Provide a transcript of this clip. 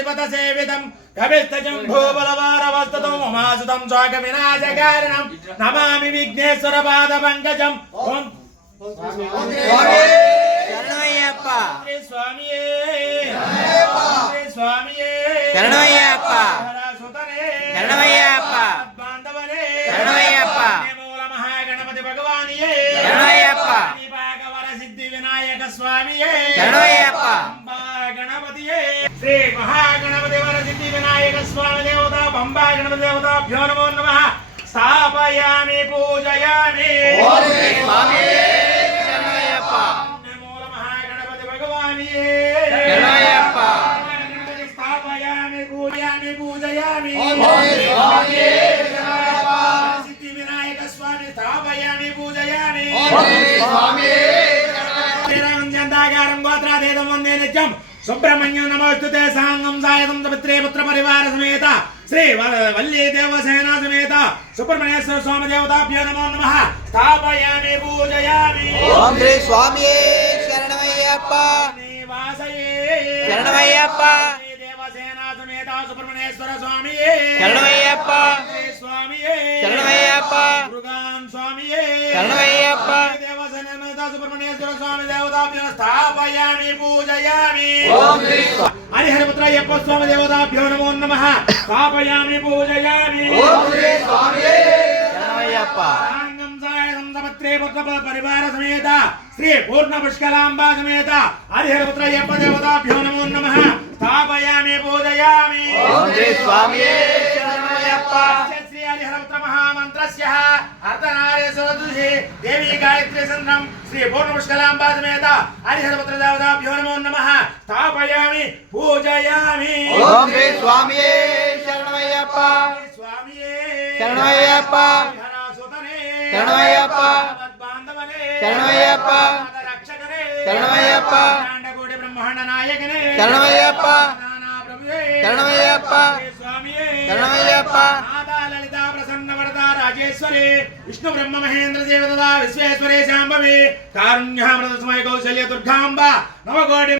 శ్రీపతిపత సేవితం కవిస్తజంభో బలవారవస్తతం ఉమాసుతం శోక వినాశకారణం నమామి విఘ్నేశ్వర పాద పంకజం. ఓం శరణమయ్యప్ప స్వామియే స్వామియే శరణమయ్యప్ప సుతనే శరణమయ్యప్ప బాంధవనే శరణమయ్యప్ప మూల మహాగణపతి భగవానియే శరణమయ్యప్ప భాగవర సిద్ధి వినాయక స్వామియే శరణమయ్యప్ప గణపతియే శ్రీ మహాగణపతి వర సిద్ధి వినాయక స్వామి దేవత పంబా గణపతి దేవతాభ్యో నమో నమః. స్థాపయామి పూజయామి. శరణమయ్యప్ప మూల మహాగణపతి భగవానియే శరణమయ్యప్ప స్థాపయామి పూజయామి పూజయామి. సిద్ధి వినాయక స్వామి స్థాపయామి పూజయామి. శ్రీరామచంద్రాగారం గోత్రాదేదం వందే నిత్యం సుబ్రహ్మణ్యం నమోస్తుతే సాంగం సాయతం సమిత్రే పుత్ర పరివార సమేత శ్రీ వల్లీ దేవసేనా సమేత సుబ్రహ్మణ్యేశ్వర స్వామి దేవతాభ్యో నమో నమః. స్థాపయామి పూజయామి. ఓం శ్రీ స్వామియే శరణమయ్యప్ప నివాసయే శరణమయ్యప్ప దేవసేనా సమేత సుబ్రహ్మణ్యేశ్వర స్వామియే శరణమయ్యప్ప స్వామియే శరణమయ్యప్ప మురుగాన్ స్వామియే శరణమయ్యప్ప దేవసేన సమేత సుబ్రహ్మణ్యేశ్వర స్వామి దేవతాభ్యో స్థాపయామి పూజయామి. హరిహరపుత్రయ్యప్ప స్వామి దేవతాభ్యో నమో నమః. స్థాపయామి పూజయామి. శరణమయ్యప్ప సాంగం సాయసం సమత్రే పుత్ర పరివార సమేత శ్రీ పూర్ణ పుష్కలాంబా సమేత హరిహరపుత్రయ్యప్ప దేవతాభ్యో నమో నమః. స్థాపయామి పూజయామి. ఓం శ్రీ స్వామియే శరణమయ్యప్ప శ్రీ హరిహరపుత్ర మహామంత్రస్య అర్ధనారీశ్వరదుషి దేవీ గాయత్రీ సంద్రం శ్రీ పూర్ణ పుష్కలాంబా సమేత హరిహరపుత్ర దేవతాభ్యో నమో నమః. స్థాపయామి పూజయామి. ఓం శ్రీ స్వామియే శరణమయ్యప్ప స్వామియే శరణమయ్యప్ప హరసుతనే శరణమయ్యప్ప బాంధవనే శరణమయ్యప్ప రక్షకనే శరణమయ్యప్ప బ్రహ్మాండ బ్రహ్మాండ నాయకనే శరణమయ్యప్ప నానా ప్రభువే శరణమయ్యప్ప స్వామియే శరణమయ్యప్ప మాతా లలిత ప్రసన్న వరద రాజేశ్వరి విష్ణు బ్రహ్మ మహేంద్ర దేవత విశ్వేశ్వరే శాంభవి కారుణ్యామృత సమయ కౌశల్య దుర్గాంబ నవకోటి